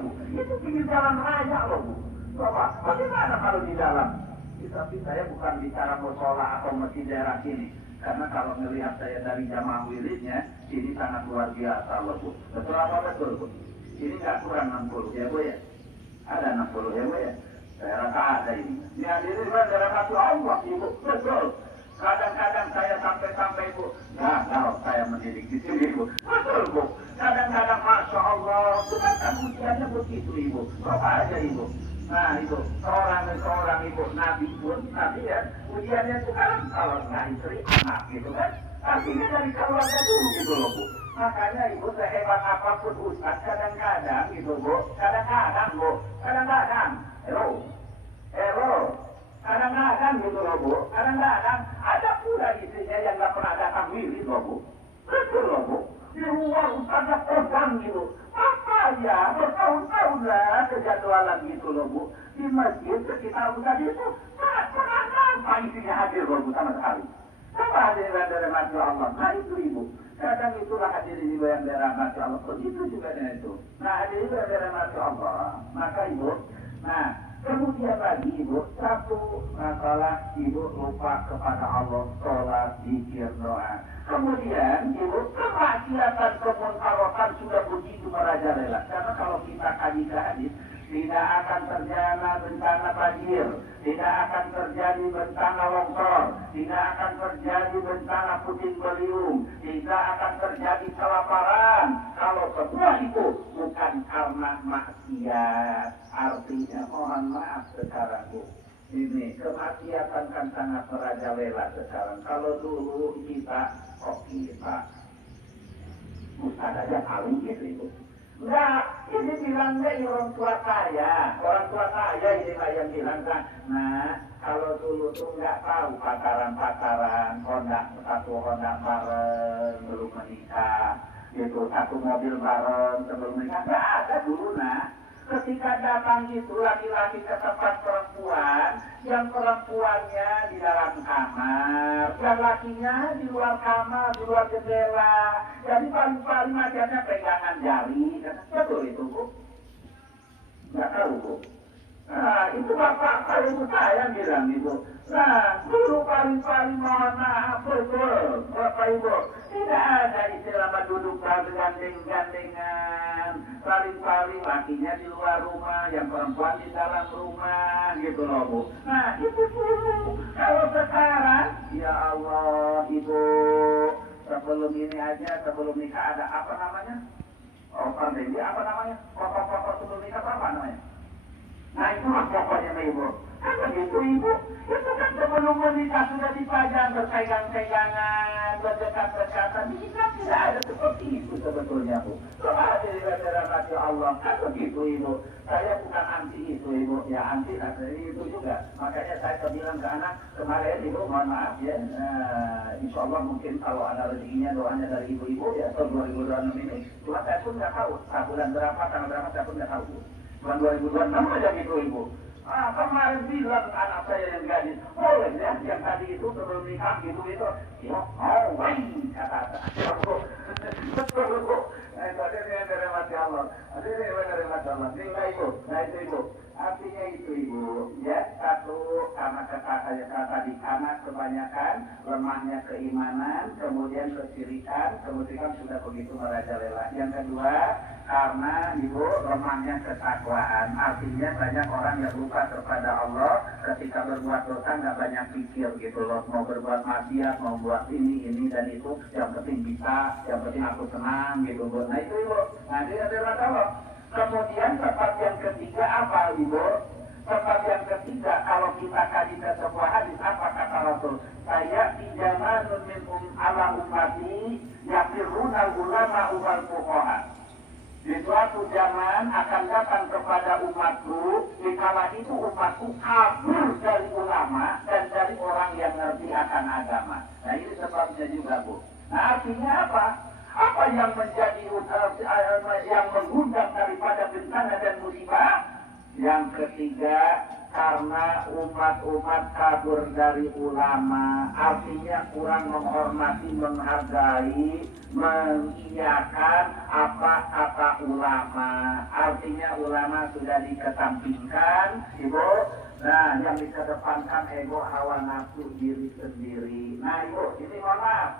Bu. Itu pinggir jalan raya loh Bu. Coba, bagaimana kalau di dalam? Tapi saya bukan bicara musola atau masjid daerah sini. Karena kalau melihat saya dari jamaah wiridnya, ini sangat luar biasa loh Bu. Betul apa betul Bu? Ini nggak kurang 60 ya Bu ya? Ada 60 ya Bu ya? Saya rasa ada ini. Ini hadirin dari Allah Ibu, betul. Kadang-kadang saya sampai Bu, ya kalau saya mendidik di sini Bu, betul Bu. Kadang-kadang Masya Allah, kan ujiannya begitu Ibu. Coba aja Ibu. Nah itu, seorang Ibu, Nabi pun, Nabi ya, ujiannya itu kan kalau nggak istri, anak gitu kan. Artinya dari keluarga dulu gitu loh Bu. Makanya Ibu sehebat apapun Ustaz, kadang-kadang gitu Bu, kadang-kadang Bu, kadang-kadang, hello, kadang-kadang gitu loh Bu, kadang-kadang ada pula istrinya yang nggak pernah datang wirid loh Bu. Betul loh Bu, di luar Ustaznya kodang gitu. Apa ya, bertahun-tahun lah kejadwalan gitu loh Bu. Di masjid sekitar Ustaz itu, tak pernah nampak istrinya hadir loh Bu sama sekali. Coba hadirin dari rahmat Allah, nah itu Ibu. Kadang itulah hadirin Ibu yang dari rahmat Allah, begitu juga dengan itu. Nah hadirin dari rahmat Allah, maka Ibu, nah kemudian lagi Ibu, satu masalah Ibu lupa kepada Allah, sholat, zikir, doa. Kemudian Ibu, kemaksiatan, kemunkarotan sudah begitu merajalela. Karena kalau kita kaji ke hadis, tidak akan terjadi bencana banjir, tidak akan terjadi bencana longsor, tidak akan terjadi bencana puting beliung, tidak akan terjadi kelaparan. Kalau semua itu bukan karena maksiat, artinya mohon maaf sekarang Bu. Ini kemaksiatan kan sangat merajalela sekarang. Kalau dulu kita Ustaz aja paling gitu Ibu. Enggak, ini bilangnya orang tua saya ini yang bilang kan. Nah, kalau dulu tuh nggak tahu pacaran, satu Honda bareng belum menikah, gitu, satu mobil bareng sebelum menikah, nggak ada dulu nah. Ketika datang itu laki-laki ke tempat perempuan, yang perempuannya di dalam kamar, yang lakinya di luar kamar, di luar jendela. Jadi paling-paling macamnya pegangan jari. Betul itu Bu? Nggak tahu Bu? Nah itu bapak ibu saya bilang Ibu. Nah dulu paling-paling mohon maaf betul Bapak Ibu. Tidak ada istilah duduk bergandeng-gandengan. Paling-paling lakinya di luar rumah, yang perempuan di dalam rumah, gitu loh Bu. Nah itu dulu. Kalau sekarang, ya Allah Ibu, sebelum ini aja, sebelum nikah ada apa namanya? Oh pandemi apa namanya? Pokok-pokok sebelum nikah apa namanya? Nah itulah pokoknya Ibu. Kan begitu Ibu. Itu kan sebelum menikah sudah dipajang berpegang-pegangan, berdekat-dekatan. Ini kan tidak ada seperti itu sebetulnya Bu. Coba dari rahmat Allah. Kan begitu Ibu. Saya bukan anti itu Ibu. Ya anti itu juga. Makanya saya bilang ke anak kemarin Ibu, mohon maaf ya. Insya Allah mungkin kalau ada rezekinya doanya dari ibu-ibu ya tahun 2026 ini. Cuma saya pun nggak tahu. Bulan berapa, tanggal berapa saya pun nggak tahu Bu. Bulan 2026 aja gitu Ibu. Kemarin bilang anak saya yang gadis, boleh ya yang tadi itu sebelum nikah gitu. Ya, kata betul Bu. Itu ada yang dari mati Allah. Ada yang dari mati Allah. Tinggal Ibu. Nah itu Ibu. Artinya itu Ibu, ya satu karena tadi anak kebanyakan lemahnya keimanan, kemudian kesyirikan sudah begitu merajalela. Yang kedua karena Ibu lemahnya ketakwaan, artinya banyak orang yang lupa kepada Allah ketika berbuat dosa nggak banyak pikir gitu loh, mau berbuat maksiat, mau buat ini dan itu, yang penting bisa, yang penting aku senang gitu Bu. Nah itu Ibu, nah dia adalah Allah. Kemudian tempat yang ketiga apa Ibu? Tempat yang ketiga kalau kita kaji ke sebuah hadis apa kata Rasul? Saya di zamanun min ala ummati yaqiruna ulama wal fuqaha. Di suatu zaman akan datang kepada umatku, dikala itu umatku kabur dari ulama dan dari orang yang ngerti akan agama. Nah ini sebabnya juga Bu. Nah artinya apa? Apa yang menjadi yang mengundang daripada bencana dan musibah? Yang ketiga, karena umat-umat kabur dari ulama, artinya kurang menghormati, menghargai, mengiyakan apa kata ulama. Artinya artinya ulama sudah dikesampingkan, Ibu. Nah, yang dikedepankan ego, hawa nafsu diri sendiri. Nah, Ibu, ini mohon maaf.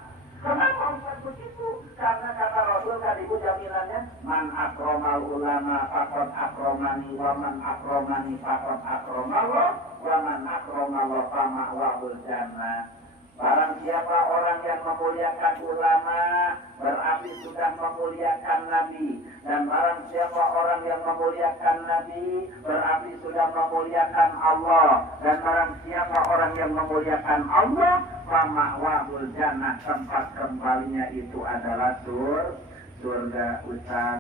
Kenapa Ustaz begitu? Karena kata Rasul kan Ibu jaminannya, man akromal ulama fakot akromani, wa man akromani fakot akromallah, wa man akromallah fama wabul jannah. Barang siapa orang yang memuliakan ulama, berarti sudah memuliakan Nabi. Dan barang siapa orang yang memuliakan Nabi, berarti sudah memuliakan Allah. Dan barang siapa orang yang memuliakan Allah, fama'wahul jannah, tempat kembalinya itu adalah surga. Ustaz.